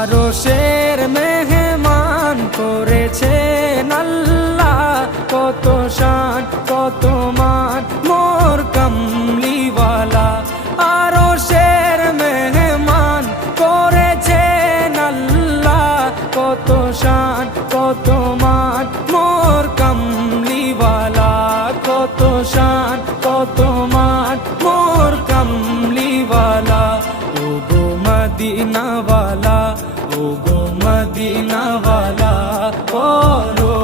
আরশের মেহমান করেছেন আল্লাহ, কত শান কত মান মোর কামলিওয়ালা। আরশের মেহমান করেছেন আল্লাহ, কত শান কত মান মোর কামলিওয়ালা, কত শান কত মান মোর কামলিওয়ালা। ও গো মদিনাওয়ালা, ও গো মদিনাওয়ালা, করো